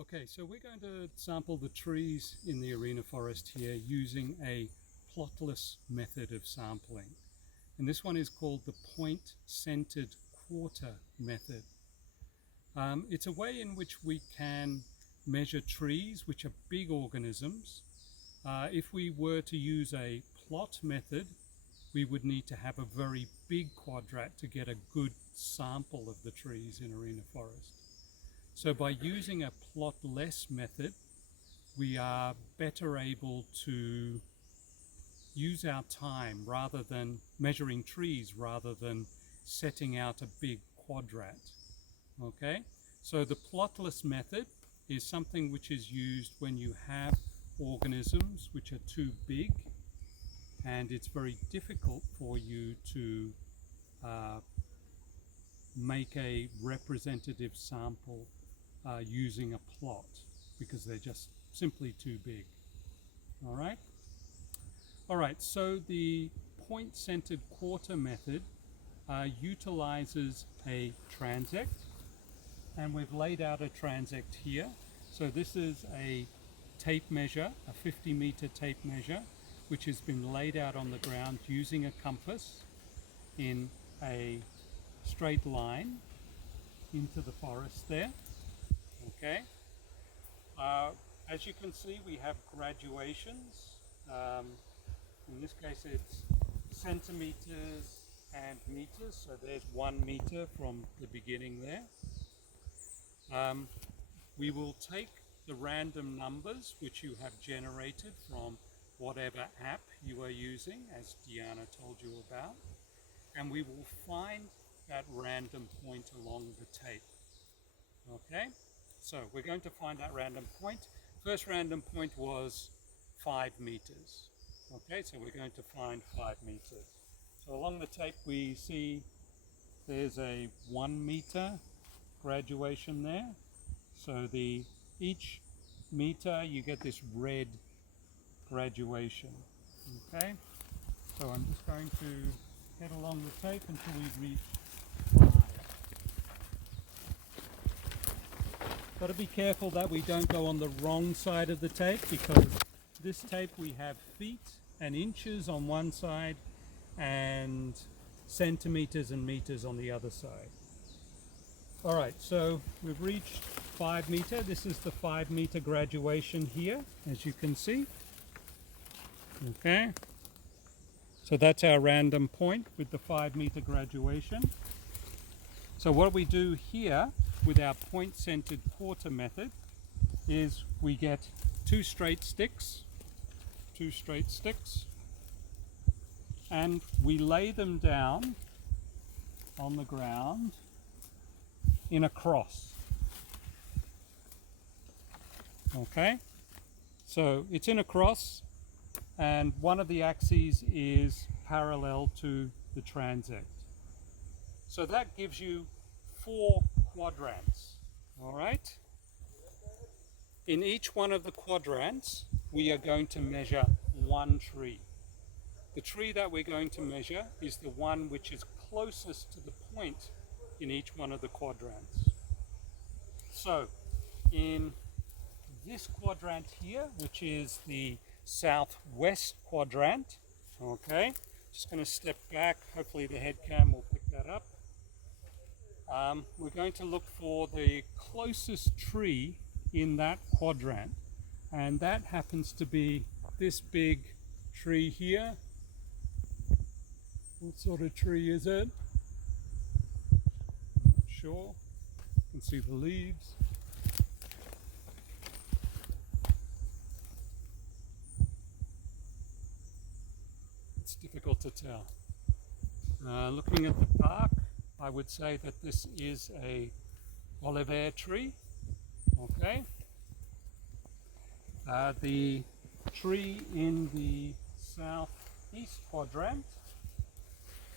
Okay, so we're going to sample the trees in the arena forest here using a plotless method of sampling. And this one is called the point-centered quarter method. It's a way in which we can measure trees, which are big organisms. If we were to use a plot method, we would need to have a very big quadrat to get a good sample of the trees in arena forest. So by using a plotless method, we are better able to use our time rather than measuring trees, rather than setting out a big quadrat. Okay, so the plotless method is something which is used when you have organisms which are too big and it's very difficult for you to make a representative sample using a plot, because they're just simply too big. All right, so the point-centered quarter method utilizes a transect, and we've laid out a transect here. So this is a tape measure, a 50-meter tape measure, which has been laid out on the ground using a compass in a straight line into the forest there. Okay. As you can see, we have graduations. In this case, it's centimeters and meters. So there's 1 meter from the beginning there. We will take the random numbers which you have generated from whatever app you are using, as Deanna told you about, and we will find that random point along the tape. Okay, so we're going to find that random point. First random point was 5 meters. Okay, so we're going to find 5 meters. So along the tape we see there's a 1 meter graduation there. So each meter you get this red graduation. Okay, so I'm just going to head along the tape until we reach 5. Got to be careful that we don't go on the wrong side of the tape, because this tape we have feet and inches on one side and centimeters and meters on the other side. All right, so we've reached 5 meter. This is the 5 meter graduation here, as you can see. Okay, so that's our random point with the 5 meter graduation. So what we do here with our point-centered quarter method is we get two straight sticks, and we lay them down on the ground in a cross. Okay, so it's in a cross, and one of the axes is parallel to the transect. So that gives you 4 quadrants. All right, in each one of the quadrants we are going to measure one tree. The tree that we're going to measure is the one which is closest to the point in each one of the quadrants. So in this quadrant here, which is the southwest quadrant, okay, just going to step back, hopefully the head cam will pick that up. We're going to look for the closest tree in that quadrant, and that happens to be this big tree here. What sort of tree is it? Not sure. You can see the leaves. It's difficult to tell. Looking at the bark, I would say that this is a olive tree. Okay. The tree in the southeast quadrant,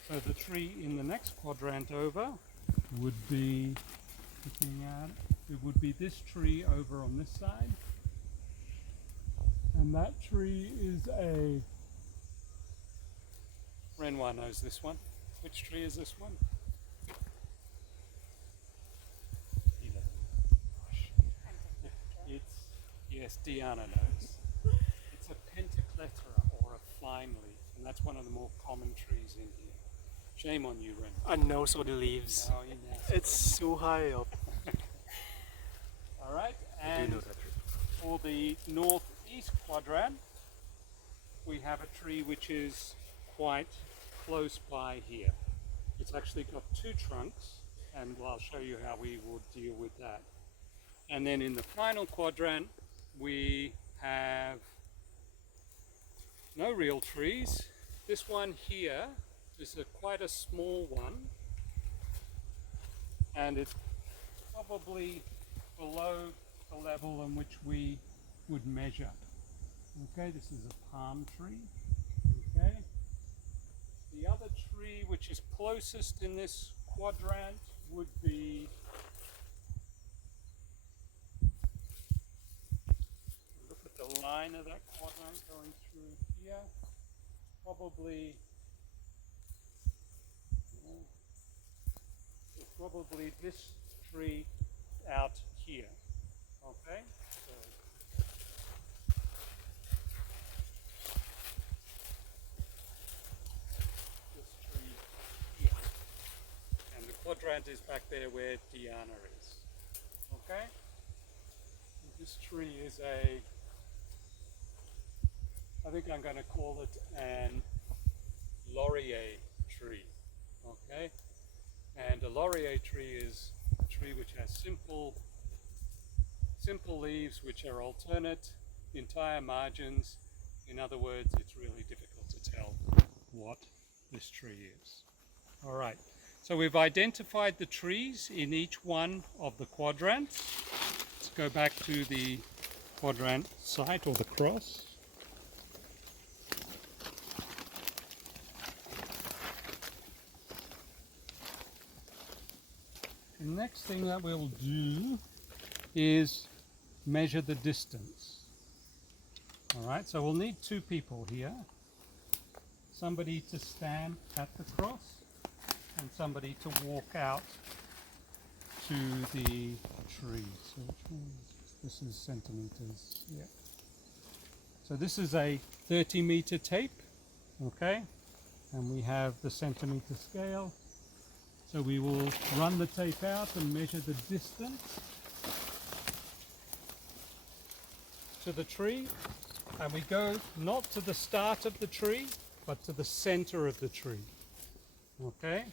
so the tree in the next quadrant over would be, looking at it, would be this tree over on this side, and that tree is a, Renoir knows this one. Which tree is this one? Yes, Deanna knows. It's a pentaclethra, or a flying leaf, and that's one of the more common trees in here. Shame on you, Ren. I know so the leaves. Oh, you know. It's so high up. All right, I do and know that tree. for the northeast quadrant, we have a tree which is quite close by here. It's actually got two trunks, and I'll show you how we will deal with that. And then in the final quadrant, we have no real trees. This one here is quite a small one, and it's probably below the level in which we would measure. Okay, this is a palm tree. Okay, the other tree which is closest in this quadrant would be the line of that quadrant going through here, probably this tree out here. Okay, so this tree here, and the quadrant is back there where Diana is. Okay, and this tree is I think I'm going to call it an laurier tree, okay? And a laurier tree is a tree which has simple leaves which are alternate, entire margins. In other words, it's really difficult to tell what this tree is. All right, so we've identified the trees in each one of the quadrants. Let's go back to the quadrant site, or the cross. The next thing that we'll do is measure the distance. All right, so we'll need two people here. Somebody to stand at the cross and somebody to walk out to the tree. So which one is this? This is centimeters. Yeah. So this is a 30-meter tape, okay? And we have the centimeter scale. So we will run the tape out and measure the distance to the tree. And we go not to the start of the tree, but to the center of the tree. Okay?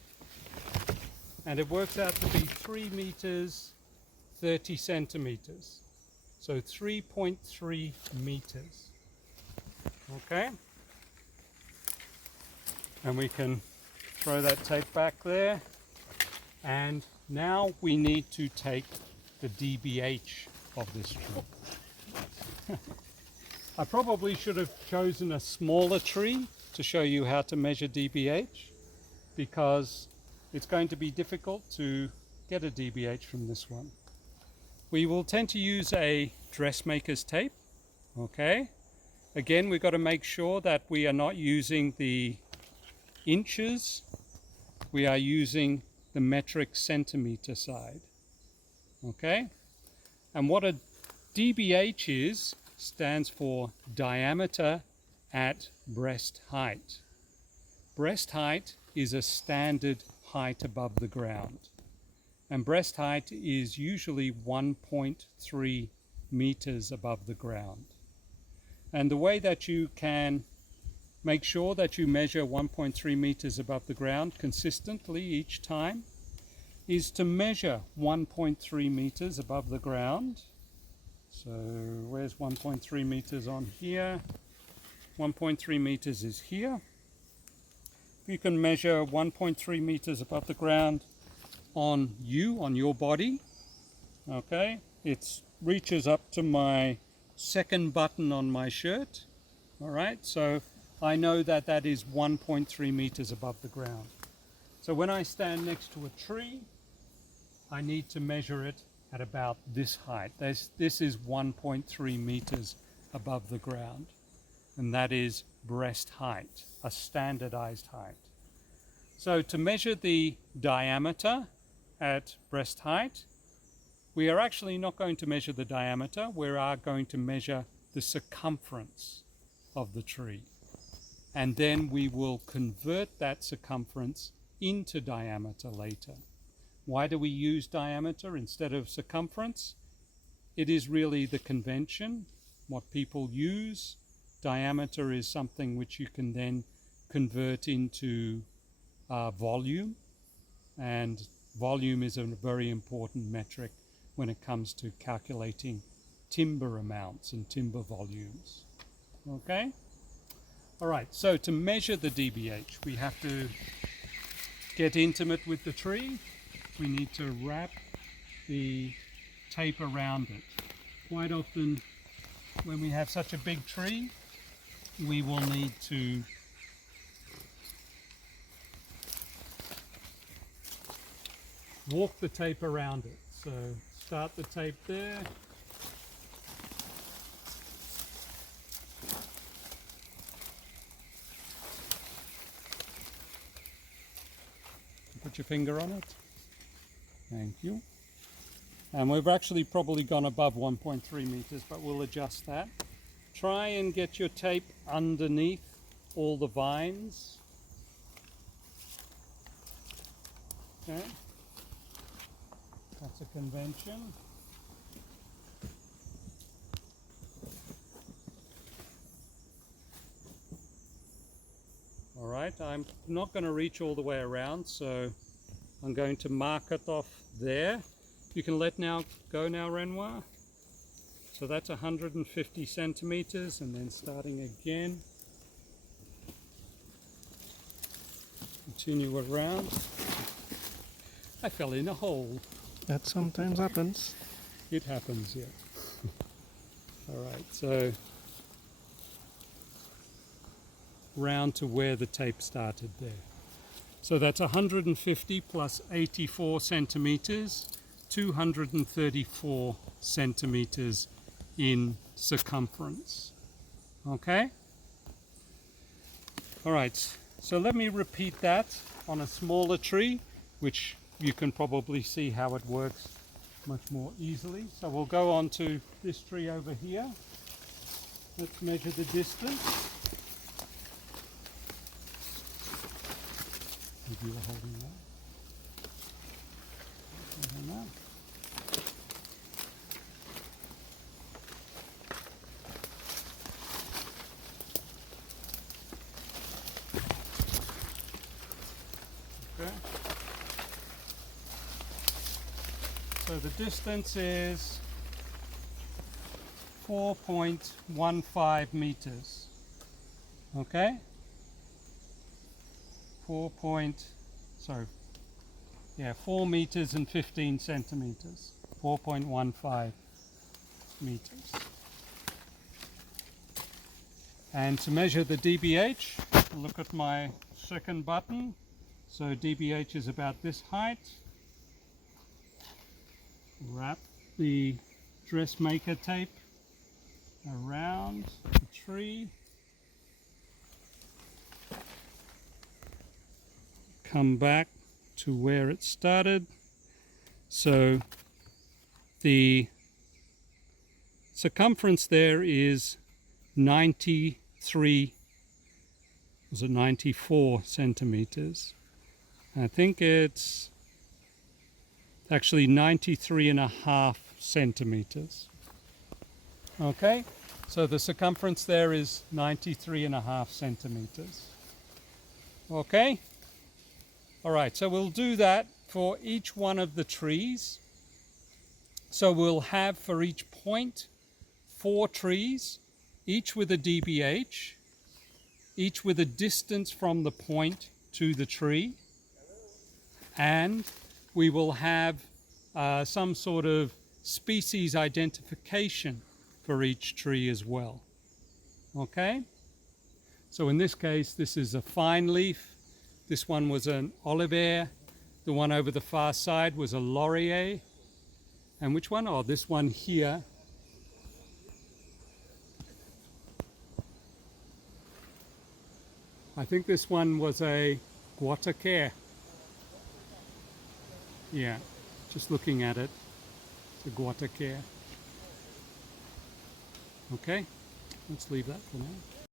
And it works out to be 3 meters, 30 centimeters. So 3.3 meters. Okay? And we can throw that tape back there. And now we need to take the DBH of this tree. I probably should have chosen a smaller tree to show you how to measure DBH, because it's going to be difficult to get a DBH from this one. We will tend to use a dressmaker's tape. Okay. Again, we've got to make sure that we are not using the inches. We are using the metric centimeter side. Okay, and what a DBH is stands for diameter at breast height. Breast height is a standard height above the ground, and breast height is usually 1.3 meters above the ground. And the way that you can make sure that you measure 1.3 meters above the ground consistently each time is to measure 1.3 meters above the ground. So where's 1.3 meters on here? 1.3 meters is here. You can measure 1.3 meters above the ground on your body. Okay, it reaches up to my second button on my shirt. All right, so I know that that is 1.3 meters above the ground. So when I stand next to a tree, I need to measure it at about this height. This is 1.3 meters above the ground, and that is breast height, a standardized height. So to measure the diameter at breast height, we are actually not going to measure the diameter, we are going to measure the circumference of the tree. And then we will convert that circumference into diameter later. Why do we use diameter instead of circumference? It is really the convention, what people use. Diameter is something which you can then convert into volume, and volume is a very important metric when it comes to calculating timber amounts and timber volumes. Okay? All right, so to measure the DBH, we have to get intimate with the tree. We need to wrap the tape around it. Quite often, when we have such a big tree, we will need to walk the tape around it. So start the tape there. Put your finger on it. Thank you. And we've actually probably gone above 1.3 meters, but we'll adjust that. Try and get your tape underneath all the vines. Okay. That's a convention. All right, I'm not going to reach all the way around, so I'm going to mark it off there. You can let go now, Renoir. So that's 150 centimeters, and then starting again. Continue around. I fell in a hole. That sometimes happens. It happens, yeah. All right, so round to where the tape started there. So that's 150 plus 84 centimeters, 234 centimeters in circumference. Okay? All right, so let me repeat that on a smaller tree, which you can probably see how it works much more easily. So we'll go on to this tree over here. Let's measure the distance. If you were holding that. Holding that. Okay. So the distance is 4.15 meters. Okay? 4 meters and 15 centimeters. 4.15 meters. And to measure the DBH, look at my second button. So DBH is about this height. Wrap the dressmaker tape around the tree. Come back to where it started. So the circumference there is 94 centimeters. I think it's actually 93.5 centimeters. Okay, so the circumference there is 93.5 centimeters. Okay, all right, so we'll do that for each one of the trees. So we'll have for each point 4 trees, each with a DBH, each with a distance from the point to the tree, and we will have some sort of species identification for each tree as well. Okay? So in this case, this is a fine leaf. This one was an olivier. The one over the far side was a laurier. And which one? Oh, this one here. I think this one was a guataquer. Yeah, just looking at it. It's the Guatacare. Okay, let's leave that for now.